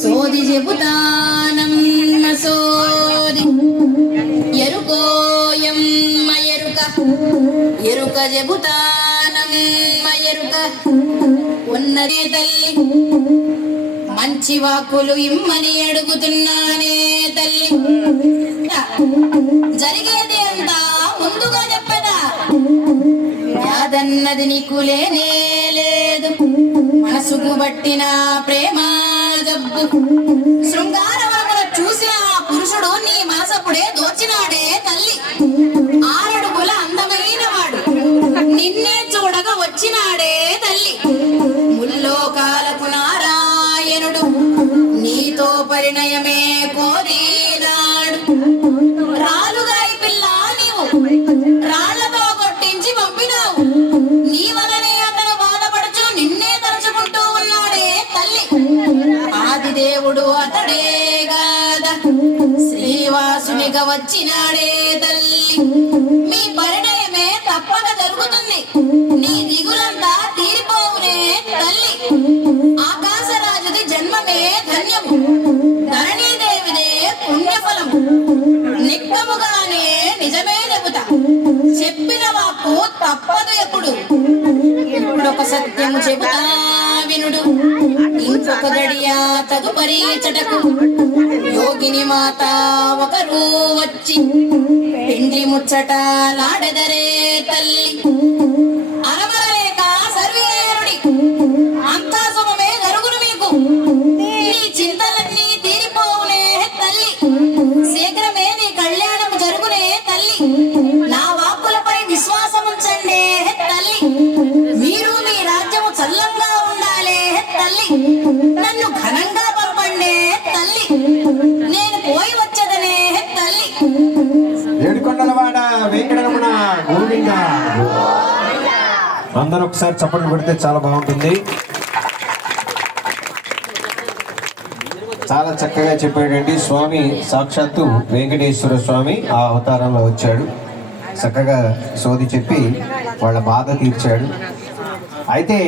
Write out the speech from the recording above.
సోది చెబుతానమ్మ సోది ఎరుకోయమ్మ ఎరుక ఎరుక చెబుతానమ్మ ఎరుక ఉన్నదే తల్లి మంచి వాక్కులు ఇమ్మని అడుగుతున్నానే తల్లి జరిగేది అంతా ముందుగా చెప్పదా యాదన్నది నీకు లేనే లేదు మనసుకు బట్టిన ప్రేమ జబ్బు శృంగారవరమును చూసిన పురుషుడు నీ మనసప్పుడే దోచినాడే తల్లి ఆరడుగుల అందమైన వాడు నిన్నే చూడగా వచ్చినాడే తల్లి ముల్లోకాలకు నారాయణుడు నీతో పరిణయమే కోరినాడు రాలుగాయి పిల్ల నీవు రాళ్లతో కొట్టించి పంపినావు నీ వలనే అతను బాధపడుచు నిన్నే తలుచుకుంటూ ఉన్నాడే తల్లి ఆదిదేవుడు అతడే గాదా శ్రీవాసునిగా వచ్చినాడే తల్లి మీ పరిణయమే తప్పక జరుగుతుంది నీ దిగులంతా తీరిపోవునే తల్లి ఆకాశరాజుది జన్మమే ధన్యము ధరణీదేవిదే పుణ్యఫలము నిక్కముగానే నిజమే చెబుతా చెప్పిన వాక్కు తప్పదు ఎప్పుడు ఇప్పుడొక సత్యము చెబుతా వినుడు ఇంకొక గడియ తదుపరి చటకు యోగిని మాత ఒకరు వచ్చి పెండ్లి ముచ్చట లాడెదరే తల్లి అరవరలేక సర్వేరుడి అంతా శుభమే జరుగును మీకు నీ చింతలన్నీ తీరిపోవునే తల్లి శీఘ్రమే నీ కళ్యాణం జరుగునే తల్లి నా వాక్కులపై విశ్వాసం ఉంచండి తల్లి మీరు మీ రాజ్యము చల్లంగా ఉండాలి తల్లి నన్ను ఘనంగా పంపండి తల్లి నేను పోయి వచ్చేదనే తల్లి ఏడుకొండలవాడ వెంకటరమణ గోవింద అందరూ ఒకసారి చప్పట్లు పెడితే చాలా బాగుంటుంది. చాలా చక్కగా చెప్పాడండి స్వామి. సాక్షాత్తు వెంకటేశ్వర స్వామి ఆ అవతారంలో వచ్చాడు, చక్కగా సోది చెప్పి వాళ్ళ బాధ తీర్చాడు. అయితే